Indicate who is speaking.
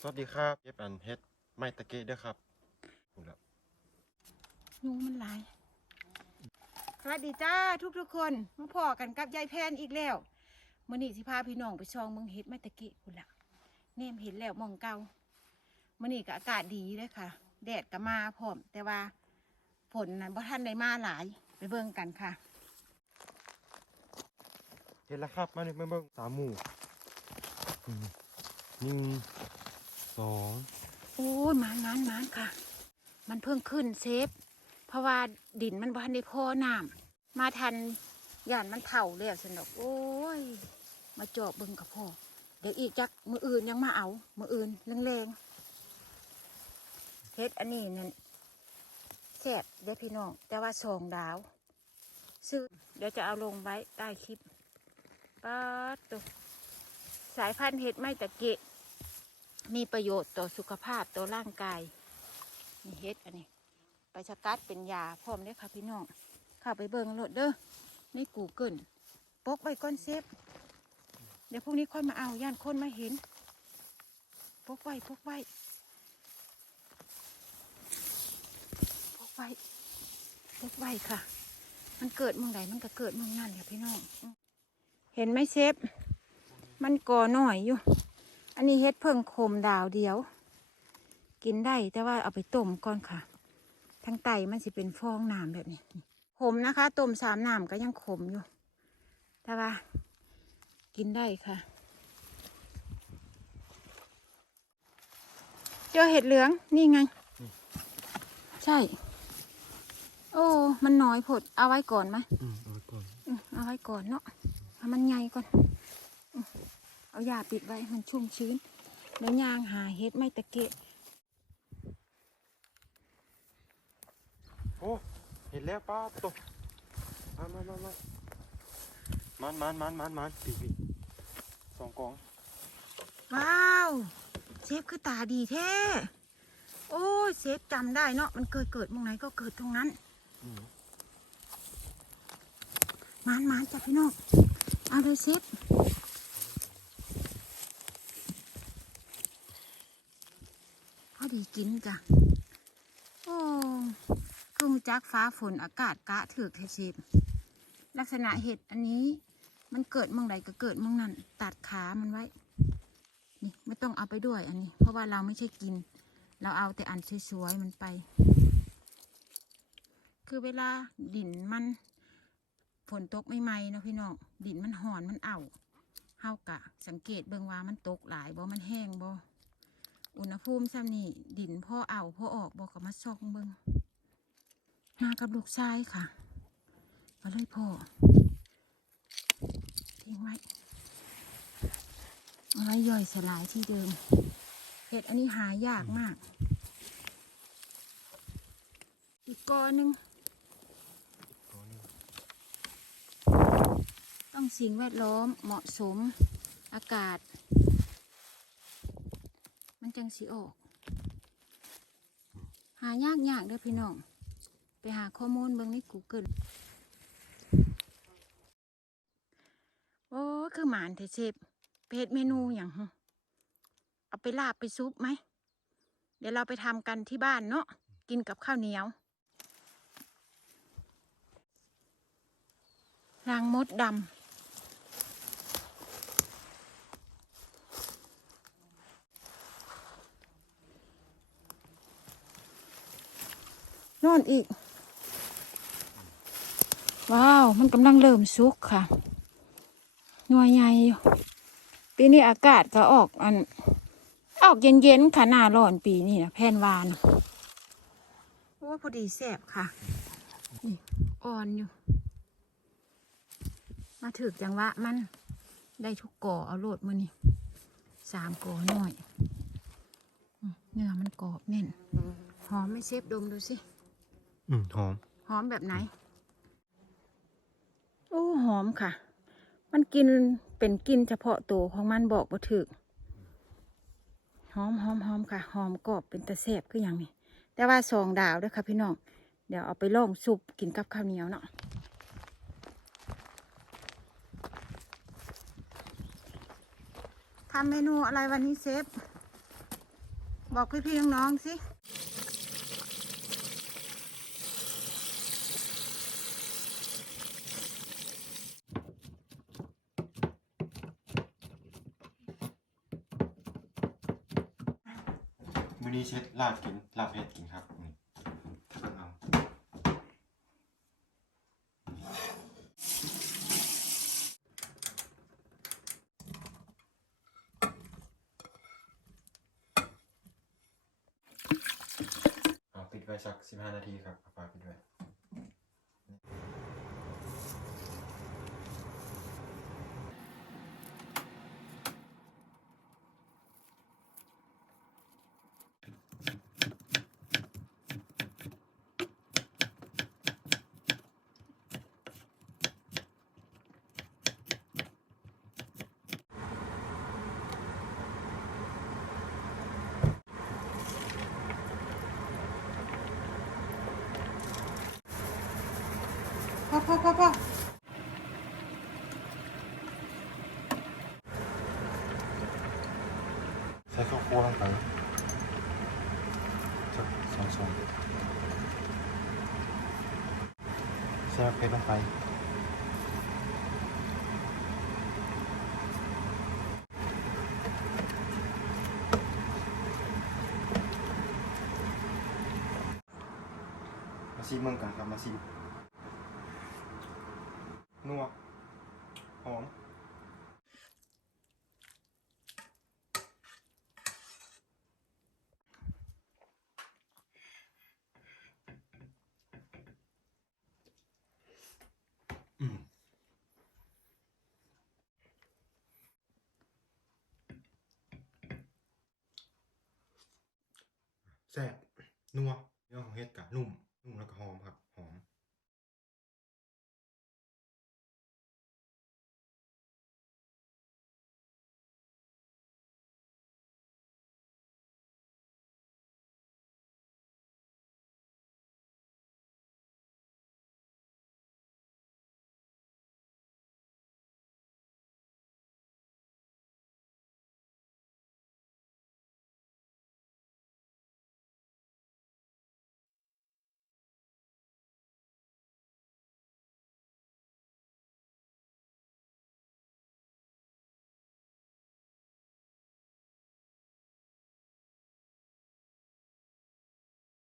Speaker 1: สวัสดีครับเย็บอันเฮ็ดไม้ตะเกะเด้อครับถูกแล้ว
Speaker 2: ยุงมันหลาย สวัสดีจ้าทุกทุกๆคนมาพอกันกับยายแพนอีกแล้วมื่อนี้สิพาพี่น้องไปชองเมืองเฮ็ดไม้ตะกี้คุณละเนมเห็นแล้วหมองเก่ามื่อนี้ก็อากาศดีเลยค่ะ แดดก็มาพร้อม แต่ว่าฝนนั้นบ่ทันได้มาหลายไปเบิ่งกันค่ะ
Speaker 1: เฮ็ดแล้วครับมานี่มาเบิ่งสามหมู่อืมหนึ่ง สอง
Speaker 2: โอ้ยหมานมานหมานค่ะ มันเพิ่งขึ้นเซฟ เพราะว่าดินมันบ่ทันได้พอน้ำมาทันย่านมันเถ่าแล้วสนดอกโอ้ย มาจอบเบิ่งกับพ่อ เดี๋ยวอีกจักมืออื่นยังมาเอา มืออื่นแรงๆเฮ็ดอันนี้นั่นแซ่บเด้พี่น้อง แต่ว่าสองดาว ซื้อเดี๋ยวจะเอาลงไว้ใต้คลิปป๊าดตัวสายพันธุ์เห็ดไม้ตะเกะ มีประโยชน์ต่อสุขภาพต่อร่างกายนี่เฮ็ดอันนี้ไปสกัดเป็นยาพร้อมเด้ค่ะพี่น้องเข้าไปเบิ่งโลดเด้อในกูเกิลปกไว้ก้อนเซฟเดี๋ยวพรุ่งนี้ค่อยมาเอาย่านคนมาเห็นปกไว้ปกไว้ปกไว้ปกไว้ค่ะ มันเกิดเมืองใดมันก็เกิดเมืองนั่นค่ะพี่น้องเห็นไหมเซฟมันก่อหน่อยอยู่ อันนี้เฮ็ดเพิ่งโคมดาวเดียว กินได้แต่ว่าเอาไปต้มก่อนค่ะ ทั้งไตมันสิเป็นฟองน้ำแบบนี้ขมนะคะต้มสามน้ำก็ยังขมอยู่ แต่ว่า กินได้ค่ะ เจอเห็ดเหลืองนี่ไง ใช่ โอ้ มันน้อยผด เอาไว้ก่อนไหม
Speaker 1: อืมเอาไว้ก่อน
Speaker 2: อืมเอาไว้ก่อนเนาะให้มันใหญ่ก่อนอืม เอายาปิดไว้มันชุ่มชื้นแล้วยางหาเห็ดไม่ตะเกะ
Speaker 1: โอ้เห็นแล้วป้าตกมามามามามันมันมันมันมันปีปีสองกอง
Speaker 2: ว้าวเชฟคือตาดีแท้โอ้ยเชฟจำได้เนาะมันเกิดเกิดตรงไหนก็เกิดตรงนั้น
Speaker 1: อืม
Speaker 2: มานมานจ้ะพี่น้องเอาเลยเชฟพอ ดีกินจ้ะโอ้คือหูจักฟ้าฝนอากาศกะถือกเทเชฟลักษณะเห็ดอันนี้ มันเกิดเมืองใดก็เกิดเมืองนั้นตัดขามันไว้ นี่ไม่ต้องเอาไปด้วยอันนี้ เพราะว่าเราไม่ใช่กิน เราเอาแต่อันสวยๆมันไป คือเวลาดินมันฝนตกใหม่ๆเนะพี่น้องดินมันหอนมันเอาเฮากะ สังเกตเบิ่งว่ามันตกหลายบ่มันแห้งบ่ อุณหภูมิซ้ำนี่ดินพ่อเอาพ่อออกบ่ก็มาซอกเบิ่งมากับลูกชายค่ะมาเลยพ่อทิ้งไว้เอาไว้ย่อยสลายที่เดิมเห็ดอันนี้หายากมาก อีกกอหนึง
Speaker 1: หนึง
Speaker 2: ต้องสิ่งแวดล้อมเหมาะสมอากาศ มันจังสีออก หายากยากเด้อพี่น้อง ไปหาข้อมูลเบิ่งใน Google โอ้คือหมานเทเชฟไปเฮ็ดเมนูอย่างเอาไปลาบไปซุปไหม เดี๋ยวเราไปทำกันที่บ้านเนาะกินกับข้าวเหนียวรางมดดำ นอนอีก ว้าว มันกำลังเริ่มสุกค่ะ หน่วยใหญ่อยู่ปีนี้อากาศก็ออกอัน ออกเย็นๆค่ะหน้าร้อนปีนี้นะแผ่นวานโอ้พอดีแสบค่ะ นี่อ่อนอยู่ มาถึกจังหวะมันได้ทุกก่อเอาโลดมานี่สามก่อหน่อยอืมเนื้อมันกรอบแน่น หอมไม่เซฟดมดูสิ
Speaker 1: อืมหอม
Speaker 2: หอมแบบไหน โอ้หอมค่ะ มันกินเป็นกลินเฉพาะตัวของมันบอกบ่ถึกหอมหอมหอมค่ะ หอมกรอบเป็นตะแซบคืออย่างนี้ แต่ว่าสองดาวเด้วยค่ะพี่น้อง เดี๋ยวเอาไปลองซุปกินกับข้าวเหนียวเนาะทำเมนูอะไรวันนี้เซฟ บอกพี่ๆน้องๆสิ
Speaker 1: อนี้เช็ดลาบกินลาบเผ็ดกินครับนี่เอาเอาปิดไว้สักสิบห้านาทีครับเอาฝาปิดไว้
Speaker 2: พ่อพ่อพ่อพ่อ
Speaker 1: ใส่ข้าวคั่วลงไปสักสองช้อนใส่เขือลงไปมาซีเมืองกันครับมาซี นัว หอม อืมแซ่บนัวเนื้อของเห็ดกะนุ่ม นุ่มแล้วก็หอมครับ หอม